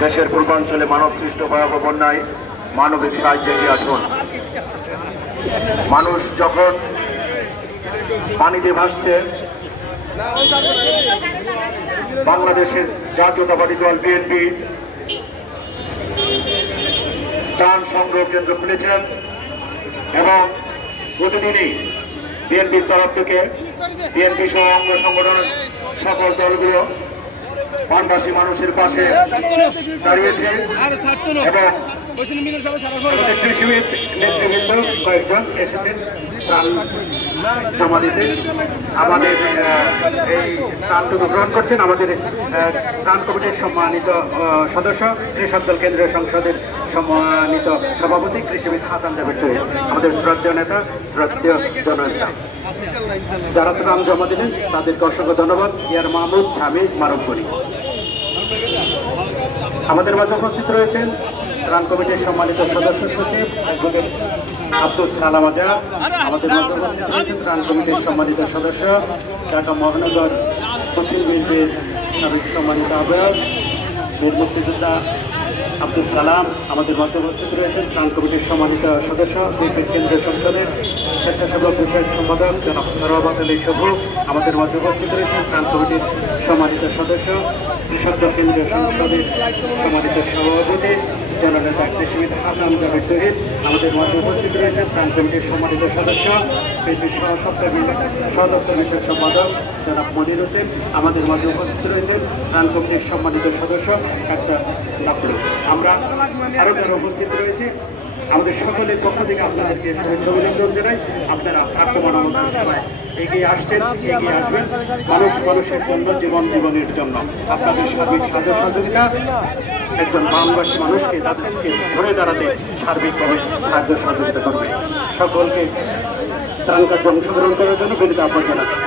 দেশের পূর্বাঞ্চলে মানব সৃষ্ট ভয়াবহ বন্যায় মানবিক সাহায্যে এগিয়ে আসুন। মানুষ যখন পানিতে ভাসছে, বাংলাদেশের জাতীয়তাবাদী দল বিএনপি ত্রাণ সংগ্রহ কেন্দ্র খুলেছেন এবং প্রতিদিনই বিএনপির তরফ থেকে বিএনপি সহ অঙ্গ সংগঠনের সকল দলগুলো বানবাসী মানুষের পাশে দাঁড়িয়েছে এবং কৃষিবিদ নেতৃবৃন্দ কয়েকজন এসেছেন ত্রাণ জমা দিতে। আমাদের এই ত্রাণটুকু গ্রহণ করছেন আমাদের ত্রাণ কমিটির সম্মানিত সদস্য, কৃষক দল কেন্দ্রীয় সংসদের সম্মানিত সভাপতি কৃষিবিদ হাসান জাবের চৌধুরী, আমাদের শ্রদ্ধেয় নেতা, শ্রদ্ধেয় জননেতা। যারা ত্রাণ জমা দিলেন তাদেরকে অসংখ্য ধন্যবাদ। ইয়ার মাহমুদ স্বামী মারুফুরি। আমাদের মাঝে উপস্থিত রয়েছেন ত্রাণ কমিটির সম্মানিত সদস্য সচিব অ্যাডভোকেট আব্দুল সালাম আজাদ। আমাদের মাঝে উপস্থিত রয়েছেন ত্রাণ কমিটির সম্মানিত সদস্য ঢাকা মহানগর দক্ষিণ বিএনপির সাবেক সম্মানিত আহ্বায়ক বীর মুক্তিযোদ্ধা আব্দুল সালাম। আমাদের মাঝে উপস্থিত রয়েছেন ত্রাণ কমিটির সম্মানিত সদস্য বিএনপির কেন্দ্রীয় সংসদের স্বেচ্ছাসেবক বিষয়ক সম্পাদক জনাব সরওয়াত আলী শুভ। আমাদের মাঝে উপস্থিত রয়েছেন ত্রাণ কমিটির সম্মানিত সদস্য, কৃষক দল কেন্দ্রীয় সংসদের সম্মানিত সভাপতি জননেতা কৃষিবিদ হাসান জাবের চৌধুরী। আমাদের মাঝে উপস্থিত রয়েছেন ত্রাণ কমিটির সম্মানিত সদস্য, বিএনপির সহদপ্তর বিষয়ক সম্পাদক জনাব মনির হোসেন। আমাদের মাঝে উপস্থিত রয়েছেন ত্রাণ কমিটির সম্মানিত সদস্য ডাক্তার ডাক্তার। আমরা আরও যারা উপস্থিত রয়েছে আমাদের সকলের পক্ষ থেকে আপনাদেরকে শুভেচ্ছা অভিনন্দন জানাই। আপনারা আত্মমানবতার সেবায় এগিয়ে আসছেন, এগিয়ে আসবেন মানুষের জন্য, জীবনের জন্য। আপনাদের সার্বিক সাহায্য সহযোগিতা একজন বাংলাদেশী মানুষকে তাদেরকে ধরে দাঁড়াতে সার্বিকভাবে সাহায্য সহযোগিতা করবে। সকলকে ত্রাণ কার্যে অংশগ্রহণ করার জন্য বিনীত আহ্বান জানাচ্ছি।